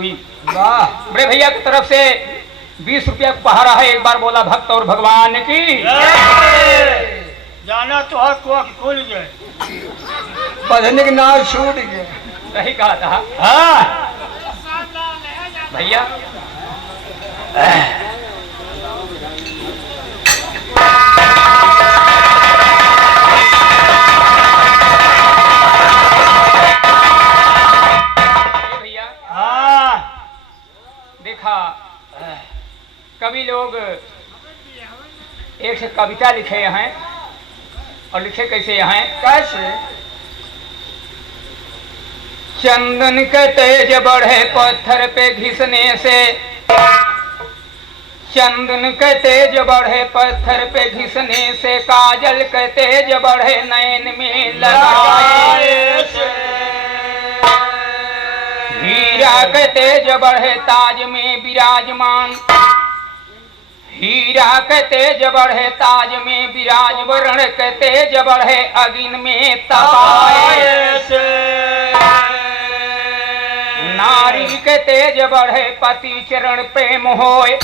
हुई। बड़े भैया की तरफ से 20 रुपया पहाड़ा है। एक बार बोला भक्त और भगवान की जाना तो हर को खुल गए बदलने के नाव छूट गया। सही कहा था। हाँ भैया देखा कवि लोग एक से कविता लिखे हैं और लिखे कैसे हैं? कैसे? चंदन के तेज बढ़े पत्थर पे घिसने से, चंदन के तेज बढ़े पत्थर पे घिसने से, काजल के तेज बढ़े नैन में लगाए से, हीरा के तेज बढ़े ताज में विराजमान, हीरा के तेज बढ़े ताज में विराज, वर्ण के तेज बढ़े अगिन में तपाए से, नारी के तेज बढ़े पति चरण प्रेम होए,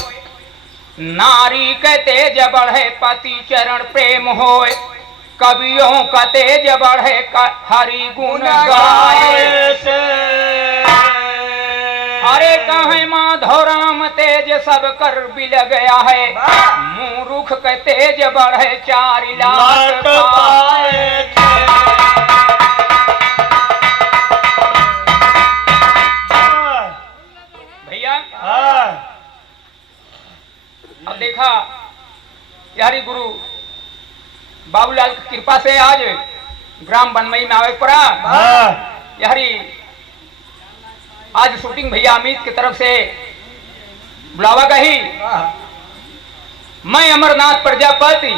नारी के तेज बढ़े पति चरण प्रेम होए, कवियों का तेज बढ़े हरि गुण गाए से, अरे कहे माधव राम तेज सब कर बिल गया है, मूर्ख के तेज बढ़े 4 लाख पाए थे। भैया अब देखा यारी गुरु बाबूलाल की कृपा से आज ग्राम बनमई में आवे पड़ा। यारी आज शूटिंग भैया अमित की तरफ से बुलावा गई। मैं अमरनाथ प्रजापति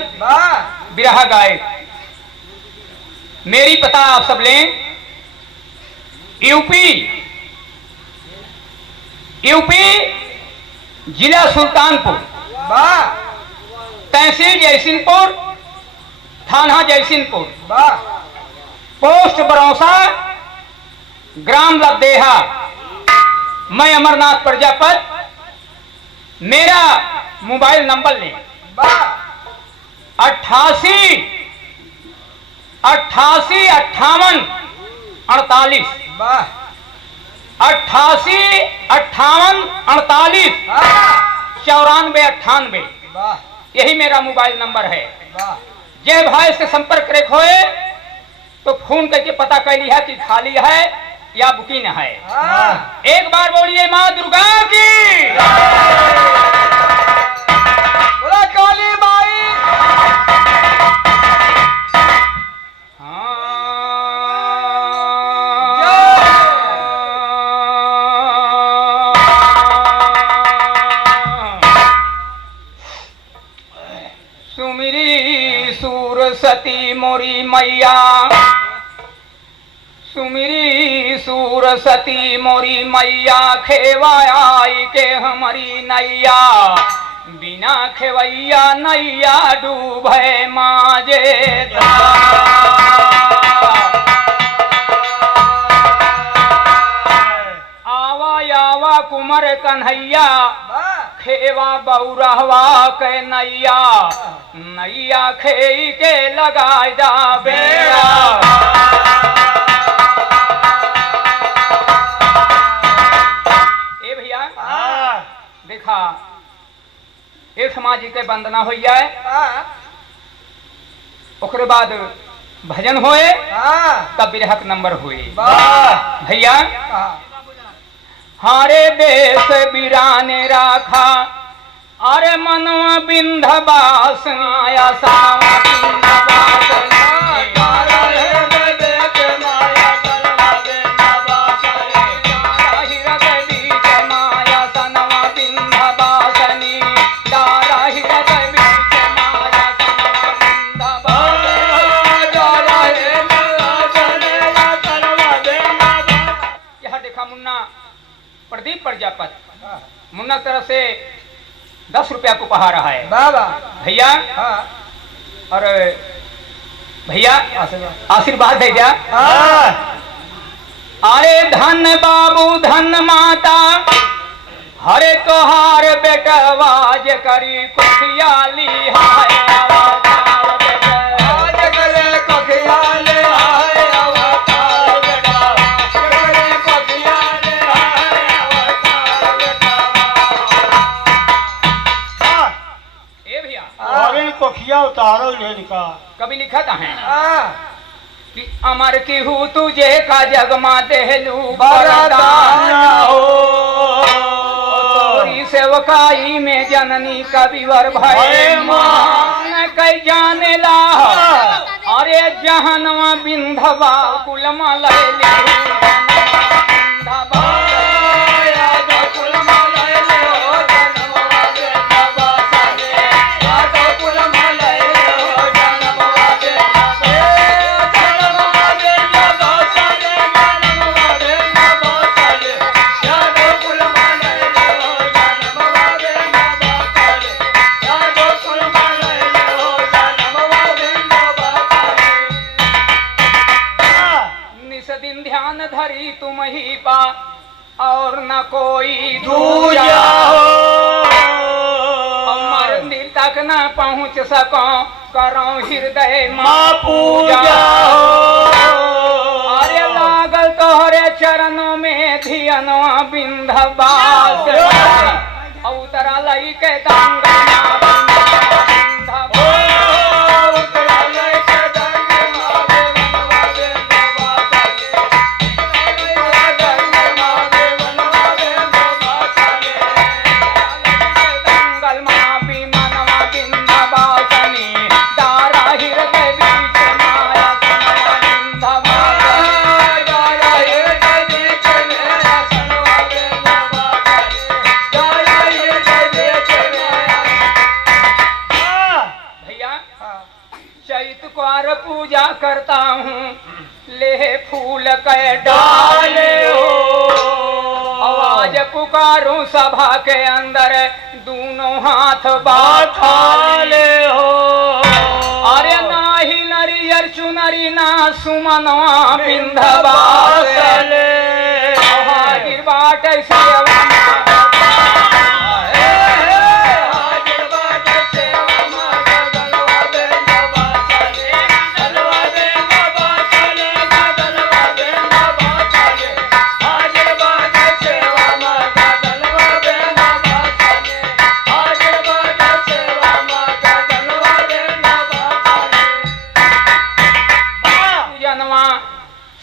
बिरहा गायक, मेरी पता आप सब लें, यूपी जिला सुल्तानपुर, तहसील जयसिंहपुर, थाना जयसिंहपुर, पोस्ट बरौसा, ग्राम लबदेहा। मैं अमरनाथ प्रजापति, मेरा मोबाइल नंबर लें 88 88 58 48 88 58 48 94 98। यही मेरा मोबाइल नंबर है। जे भाई से संपर्क रेख होए तो फोन करके पता कर लिया कि खाली है या बुकिंग है। एक बार बोलिए माँ दुर्गा की, बोला काली माई। सुमिरी सूर सती मोरी मैया, सुमिरी सूर सती मोरी मैया, खेवाई के हमारी नैया, बिना खेवैया नैया डूबे माजे। आवा आवा कुमर कन्हैया, खेवा बौरहवा के नैया, नैया खेई के लगाई दा बेड़ा। देखा एक समाज के वंदना हो जाए, ओकरे बाद भजन होए, तब बिरहक नंबर हुए। भैया हारे देश बिराने राखा, अरे मनवा बिंधवास आया सावा बिंधवास प्रदीप प्रजापति मुन्ना तरफ से 10 रुपया को पहा रहा है। भैया और भैया आशीर्वाद दे दिया। अरे धन बाबू धन माता हरे तोहार बेटवाज करी कुखियाली हाय अवतार बेटा। आज करे कोखियाले हाय अवतार बेटा, करे कोखियाले हाय अवतार बेटा। ए भैया अरे कोखिया उतारो ले लिखा। कभी लिखा था है हाँ, कि अमर की हूँ तुझे का जग मा देहलू बरदान बरदान हो। तोरी सेवकाई में जननी कविवर भय मान कई जाने ला अरे जहनवा बिंधवा कुलमा लैली बिंधवा निस दिन ध्यान धरी तुम ही पा और न कोई दूजा मर तक न पहुँच सको करो हृदय माँ पूजा अरे लागल तोहरे चरणों में धियनवा बिंधवास अवतरा लई के चैत क्वार पूजा करता हूँ ले फूल के डाले हो आवाज पुकारूं सभा के अंदर दोनों हाथ बाथाले हो अरे नाही नरियर चुनरी ना सुमनवा बिंधवासले हाजिर बाट सेवा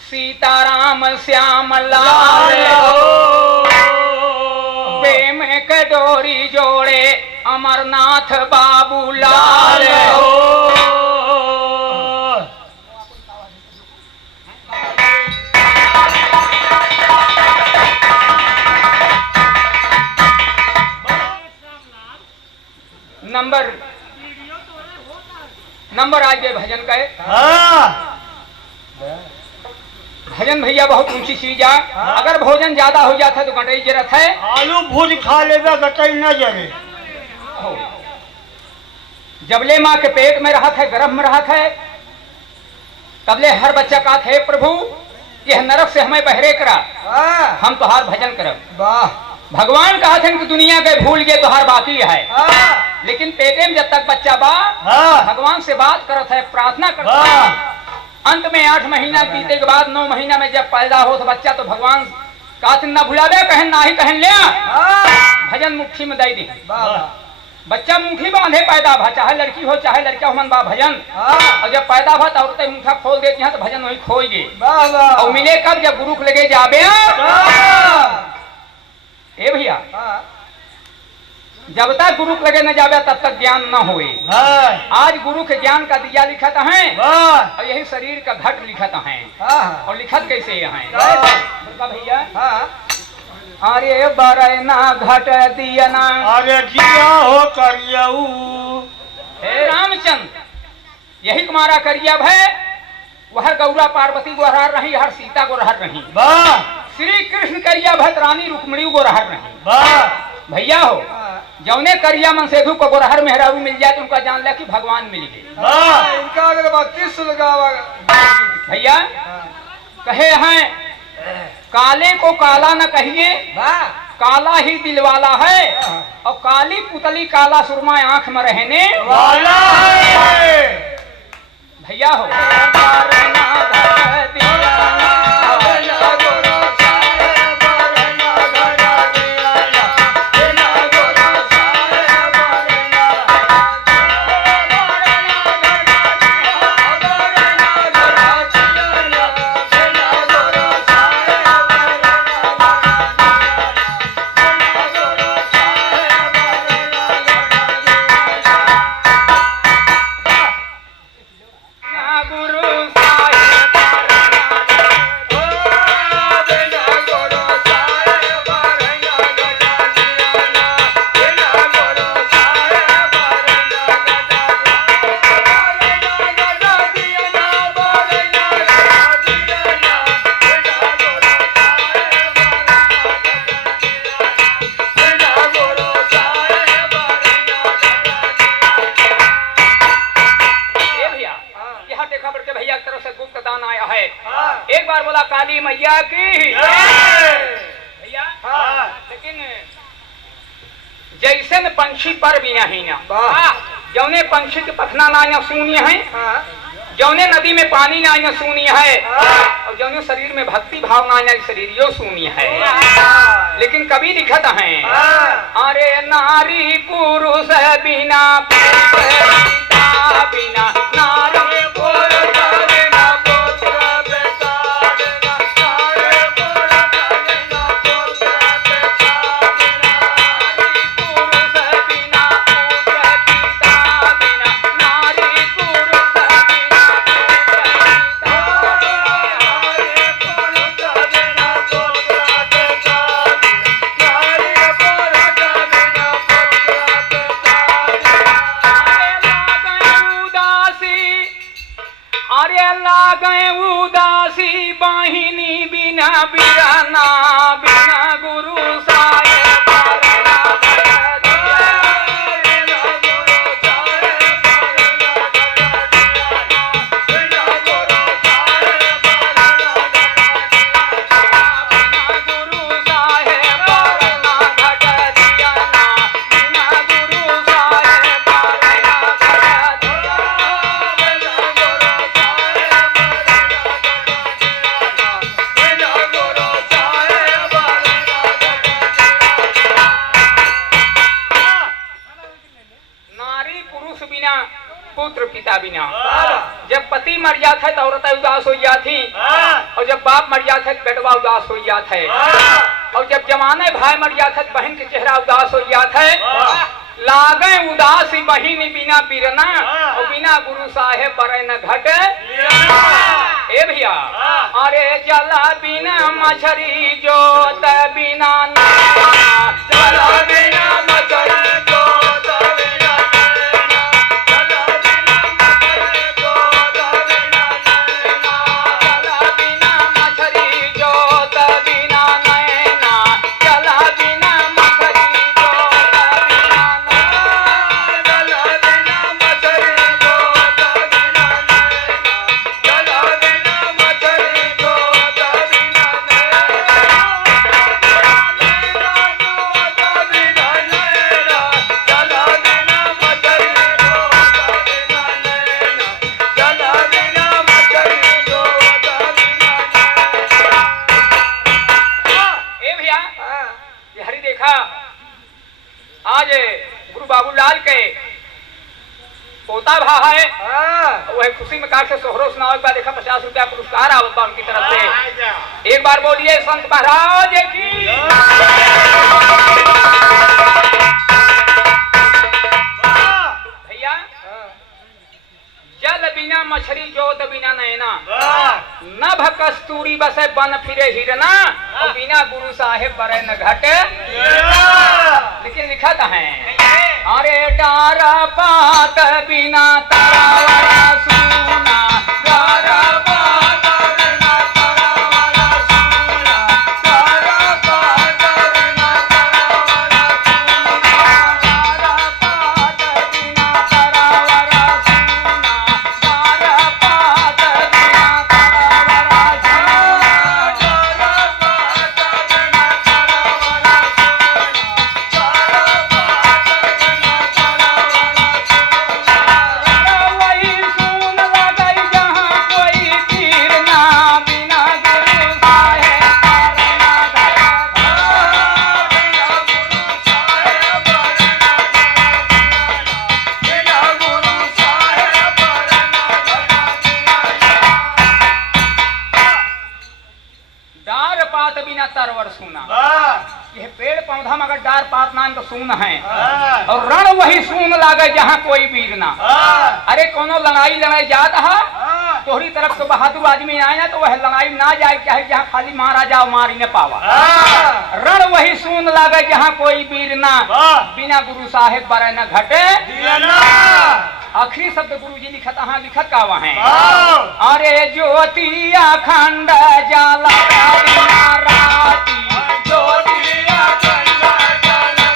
सीताराम श्याम लाल प्रेम के डोरी जोड़े अमरनाथ बाबू लाल नंबर आज ये भजन का है। भजन भैया बहुत ऊंची चीज है। अगर भोजन ज्यादा हो जाता है तो गटई जरत है। आलू भूज खा लेगा गटई न जरे। जबले माँ के पेट में रहा है गर्भ में रहा है तबले हर बच्चा का थे प्रभु यह नरक से हमें बहरे करा हम तोहार भजन करब। भगवान कहा थे कि दुनिया के भूल गए तोहार बाकी है लेकिन पेटे में जब तक बच्चा बा भगवान से बात करत है प्रार्थना करता है। अंत में 8 महीना बीते के बाद 9 महीना में जब पैदा हो तो बच्चा तो भगवान कातिन न भुलावे कहन ना ही कहन ले भजन मुट्ठी में दे दे। बच्चा मुट्ठी बांधे पैदा भा चाहे लड़की हो चाहे लड़का हो मन बा भजन और जब पैदा भा तो औरतें मुठा खोल देती हैं तो भजन वही खोई गए और मिले कब जब गुरु लगे जाबे ए भैया जब तक गुरु लगे न जावे तब तक ज्ञान न होए। आज गुरु के ज्ञान का दिया लिखत है और यही शरीर का घट लिखत है और लिखत कैसे है भैया अरे बरना घट दिया ना अरे जिया हो करियऊ हे रामचंद्र यही तुम्हारा करिया भय वह गौरा पार्वती को हर रही हर सीता को रहर रही श्री कृष्ण करिया भत रानी रुक्मिणी को रहर रही। भैया हो जौने करिया मन सेधु को गोरहर मेहरारू मिल जाए तो उनका जान लिया कि भगवान मिल गए। इनका अगर 32 लगावा भैया कहे हैं काले को काला न कहिए, वाह काला ही दिल वाला है। और काली पुतली काला सुरमा आंख में रहने वाला है। भैया हो एक बार बोला काली मैया की भैया। लेकिन जैसे न पंछी पर भी नहीं ना, जौने पंछी के पखना ना न सुनी है, जौने नदी में पानी ना न सुनी है, और जौने शरीर में भक्ति भाव ना न शरीरियो सुनी है। लेकिन कभी लिखत है अरे नारी पुरुष बिना बिना नारी पुरुष उदासी बाहिनी बिना बिराना बिना गुरु साहेब पुत्र पिता बिना। जब पति मर जाता है तो औरत उदास हो जाती, और जब बाप मर जाता है तो बेटवा उदास हो जाता है, और जब जमाने भाई मर जाता है तो बहन के चेहरा उदास हो जाता है। लागे उदासी बहिनी बिना बिरना, और बिना गुरु साहेब बरे न घट। ए भैया अरे जला बिना मछरी जोत बिना जला बिना मछरी आज गुरु बाबूलाल के पोता भा है, वह खुशी में काट से सोहरो सुनाओ। एक बार देखा 50 रुपया पुरस्कार आवता उनकी तरफ से। एक बार बोलिए संत महाराज की। भैया जल बिना मछली जोत बिना नैना, नभ कस्तूरी बसे बन फिरे हिरना, और बिना गुरु साहेब बरे न घटे। लेकिन लिखा था है अरे डारा पात बिना तारा सुना, डारा पात बिना तारा सुना, डारा पात बिना तारा सुना, डारा पात बिना तारा सुना, डारा पात बिना तारा सुना, डारा सून है और रण वही सून लागे जहाँ कोई वीर ना। अरे कोनो लड़ाई जात है तोहरी तरफ तो बहादुर आदमी आए ना तो वह लड़ाई ना जाए चाहे जहाँ खाली मारा जाओ मारी न पावा। रण वही सून लागे जहाँ कोई वीर ना, बिना गुरु साहेब बरे न घटे। आखिरी शब्द गुरु जी लिखत हाँ लिखत का वहाँ अरे ज्योति अखंड जाला राती ज्योति अखंड जाला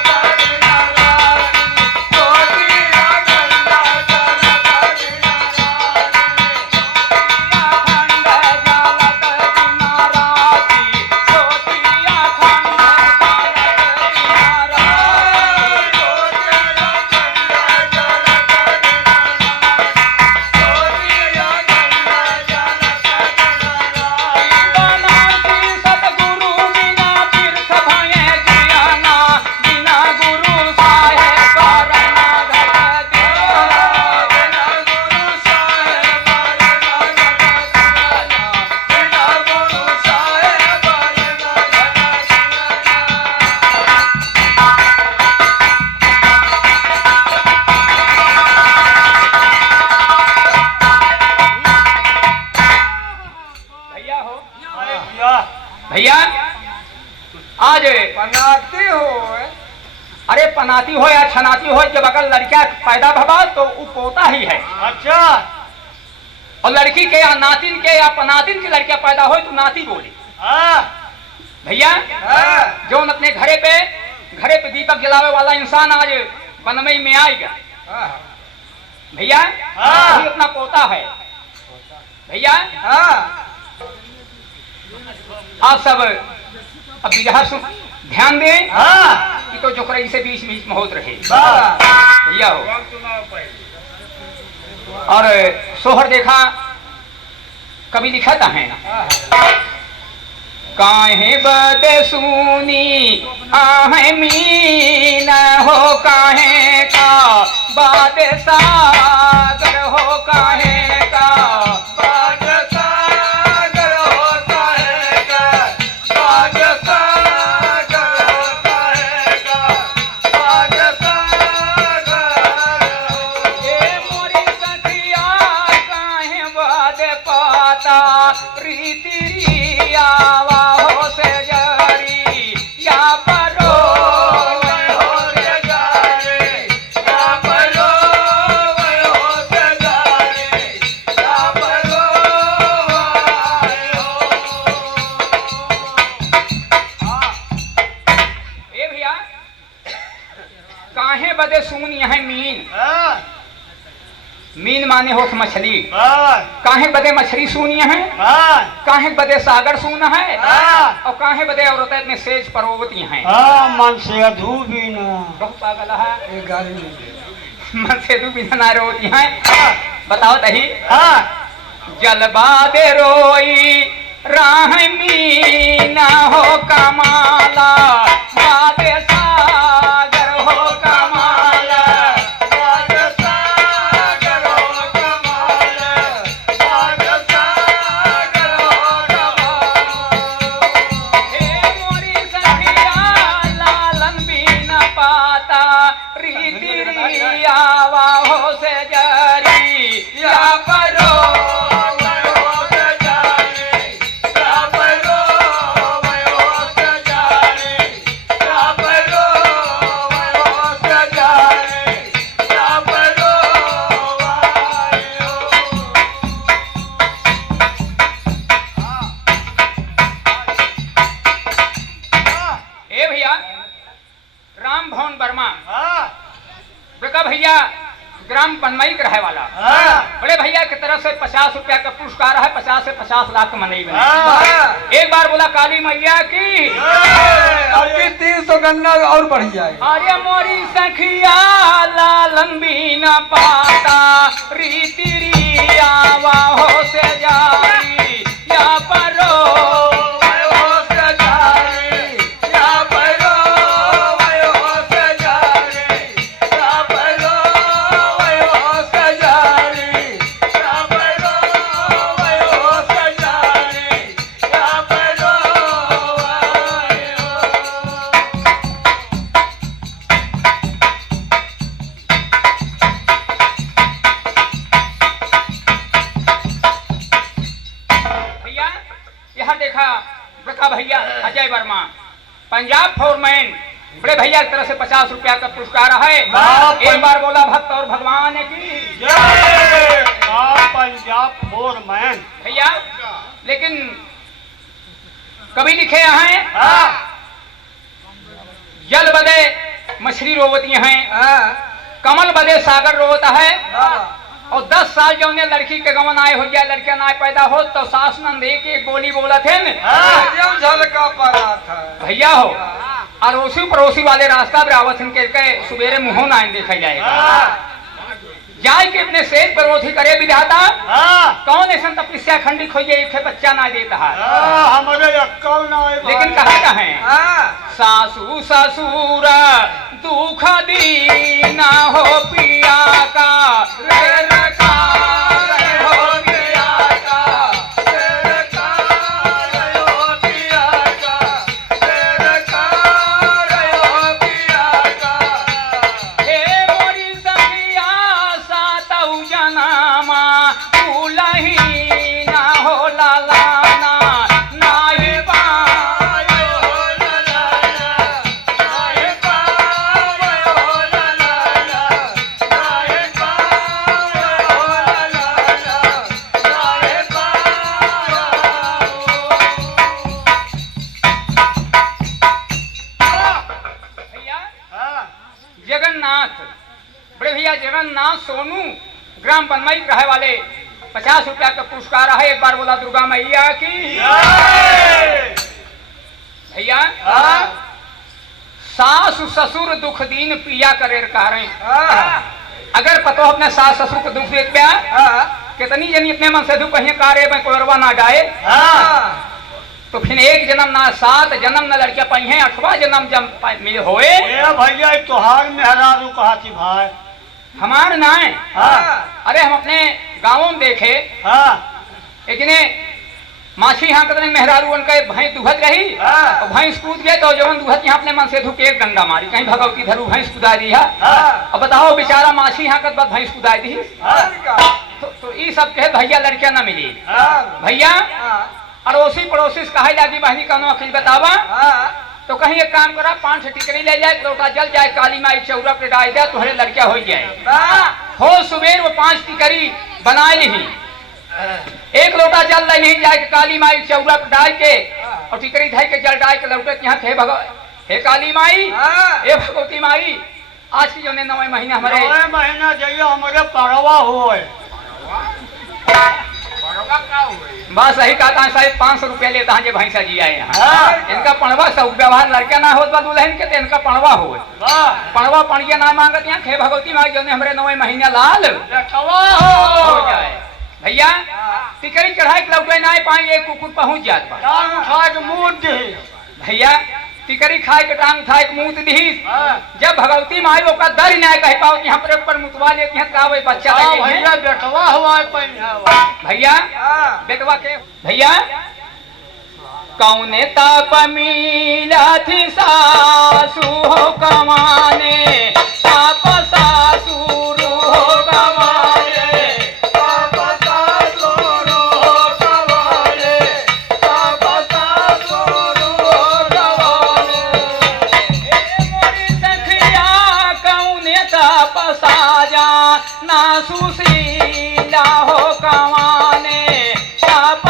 भैया आज पनाती हो। अरे पनाती हो या छनाती हो, जब अगर लड़का पैदा भवा तो वो पोता ही है। अच्छा। और लड़की के या नातिन के या पनातिन की लड़कियां पैदा हो तो नाती बोली। भैया जो अपने घरे पे दीपक जलावे वाला इंसान आज बनमई में आएगा भैया वही अपना पोता है। भैया आप सब अब विधा ध्यान दें कि तो जोकरई से बीच में होत रहे भैया हो। और सोहर देखा कभी लिखता है काहे बदे सुनी आहे मीन हो काहे का बाद सागर हो काहे का बाद सागर हो काहे का बाद सागर हो काहे का बाद सागर ये मोरी सखिया काहे बाद पाता रीति आवा हो से जरी या परो हो से जरी या परो हो से जरी या परो ए भैया काहे बदे सुन यह मीन मीन माने हो मछली काहे बदे मछली सुनी है काहे बदे सागर सून है और काहे बदे औरत में सेज पर्वती है मन से अधू भी ना बहुत पागल है मन से अधू भी ना रोती है। बताओ दही जलबा दे रोई राह मीना हो कमाला बादे सागर हो कमाला आवा हो से जरी या परो हो से जरी या परो हो से जरी या परो हो से जरी या परो ए भैया राम भवन वर्मा बेटा भैया ग्राम बनमई के रहे वाला बड़े भैया की तरफ से 50 रुपया का पुरस्कार है। 50 से 50 लाख मनई में एक बार बोला काली मैया की 300 गन्ना और बढ़ जाए। अरे मोरी सखिया लंबी न पाता रीति आवा हो से जारी या परो हो से जारी या परो हो से जारी या परो हो से जारी या परो हो से जारी या परो विजय वर्मा, पंजाब फोरमैन, बड़े भैया की तरफ से 50 रुपया का पुरस्कार है। एक बार बोला भक्त और भगवान की जय। पंजाब फोरमैन भैया। लेकिन कभी लिखे हैं जल बदे मछली रोवती हैं, कमल बदे सागर रोवता है। और 10 साल जो उन्हें लड़की के गमन आए हो गया, लड़कियां ना पैदा हो तो सास नंद एक बोली बोला थे झलका पड़ा था भैया हो। अड़ोसी पड़ोसी वाले रास्ता बरावत के सुबेरे मुंह ना देखा जाएगा। जाय के अपने सेज पर रोधी करे विधाता, कौन ऐसा तपस्या खंडी खोइए एक बच्चा ना देता है। हमारे अक्कल ना है भाई। लेकिन कहा है सासू ससुर दुख दीना हो पिया का, जगन्नाथ सोनू ग्राम बनमई रहे वाले 50 रुपया का पुरस्कार है। एक बार बोला दुर्गा मैया की भैया। सास ससुर दुख दीन पिया करे कारण, अगर पतो अपने सास ससुर को दुख देख पिया कितनी जनी अपने मन से दुख कहीं कार्य में कोरवा ना जाए तो फिर एक जन्म ना 7 जन्म न लड़कियां पाई हैं, 8वां जन्म जब मिले होए भैया तोहार मेहरारू कहा थी भाई हमार ना है। अरे हम अपने गांवों में देखे एक माछी यहाँ कतने मेहरारू उनका भैंस दुहत रही और भैंस कूद गए तो जवन दुहत यहाँ अपने मन से धुके एक डंडा मारी, कहीं भगवती धरू भैंस कुदा दी है। अब बताओ बेचारा माछी यहाँ कत भैंस कुदा दी तो ये सब कहे भैया लड़कियां ना मिली। भैया अड़ोसी पड़ोसी से कहे जाती बहनी कौन अखिल बतावा तो कहीं एक काम करा 5 टिकरी ले जाए, लोटा जल जाए, काली माई चौरा पे डाल जाए, तुम्हारे लड़कियां हो जाए। हो सुबेर वो 5 टिकरी बना ली, एक लोटा जल ले नहीं जाए काली माई चौरा पे डाल के और टिकरी धाई के जल डाल के लौटे यहाँ थे हे काली माई हे भगवती माई आज की जो 9वें महीना हमारे 9वें महीना जाइए हमारे पड़वा हो बस सही कहता है साहब 500 रुपया लेता है भैंसा जी आए यहाँ इनका पणवा सब व्यवहार लड़का ना हो दुल्हन के इनका पणवा हो पणवा पणिया ना मांगत यहाँ खे भगवती माई जो हमारे 9वें महीना लाल हो जाए। भैया टिकरी चढ़ाई लौटे ना पाई एक कुकुर पहुंच जात भैया टिकरी खाए के टांग उठाए के मुंह दी जब भगवती माई ओका दर ना कह पाओ यहाँ पर ऊपर मुतवा लेती हैं का बच्चा भैया बेटवा हुआ भैया बेटवा के भैया कौने ताप मिला थी सासू हो कमाने ताप सासुर हो कमाने ताप सासुर हो कमाने ताप सासुर हो कमाने मोरी सखिया कौने ताप साजा ना सुशीला हो कमाने ताप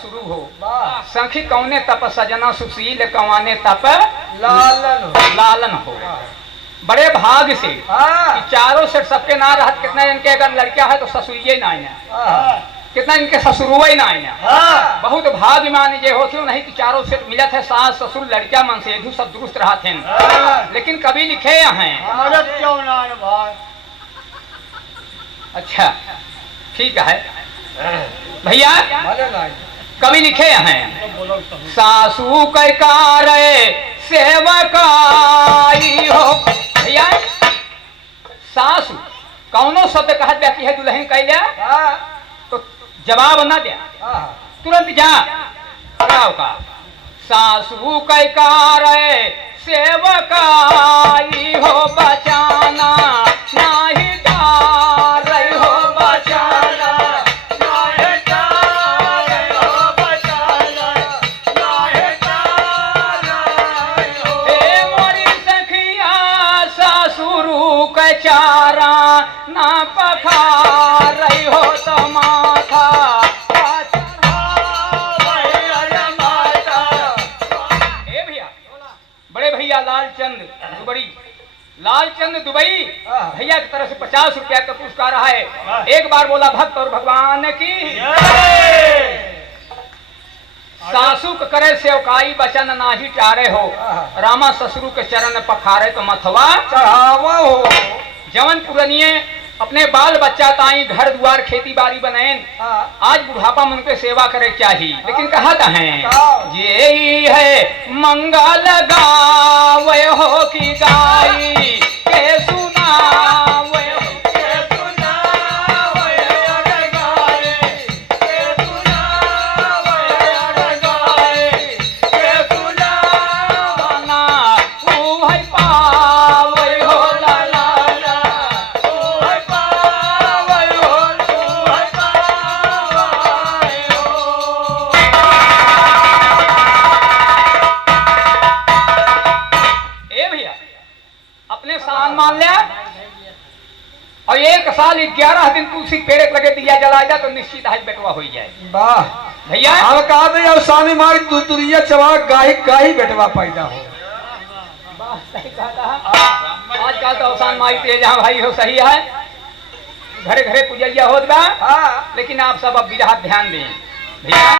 शुरू हो सखी कौने तप सजना सुशील कवाने तप लालन हो। बड़े भाग से चारों सेठ सबके ना रहत कितना इनके अगर लड़कियां है तो ससुरिये ना आना कितना इनके ससुरुए ना आना बहुत भाग मान जे होते नहीं कि चारों सेठ मिलत है सास ससुर लड़कियां मन से सब दुरुस्त रहते हैं। लेकिन कभी लिखे हैं अच्छा ठीक है भैया कवि लिखे हैं सासू कै कार्य सेवकाई हो। भैया सासू कौनो शब्द कहत व्यक्ति है दुल्हन कैला तो जवाब न दे, तुरंत जा का सासू कै कार्य सेवकाई हो बचाना नाही डारै हो बचाना नाही डारै हो बचाना नाही डारै हो। हे मोरी सखिया सासुरु कै चारा ना पखारै हो तो माथा लालचंद दुबई भैया की तरफ से 50 रुपया का पुरस्कार रहा है। एक बार बोला भक्त और भगवान की सासू के करे सेवकाई बचन नाही टारे हो, रामा ससुरु के चरण पखारे तो मथवा चढ़ावा हो। जवन पुरनिये अपने बाल बच्चा ताई घर द्वार खेती बाड़ी बनाए, आज बुढ़ापा मन के सेवा करे चाहिए, लेकिन कहता है ये है मंगल गावे हो की गाई के सुनावे हो के सुनावे अरे गाए के सुनावे अरे गाए के सुनावना तू है पावे हो ला ला ला तू है पावे हो तू है पावे हो। ए भैया अपने सामान मान लिया और 1 साल 11 दिन तुलसी पेड़ के लगे दिया जलाएगा तो निश्चित आज बेटवा हो जाए। वाह भैया हम कहा दे और सानी मारी दुरिया चवा गाही गाही बेटवा पैदा हो। सही कहा। आजकल तो अवसान माई तेज हाँ भाई हो, सही है, घरे घरे पूजैया होत बा, लेकिन आप सब अब विराट ध्यान दें भैया।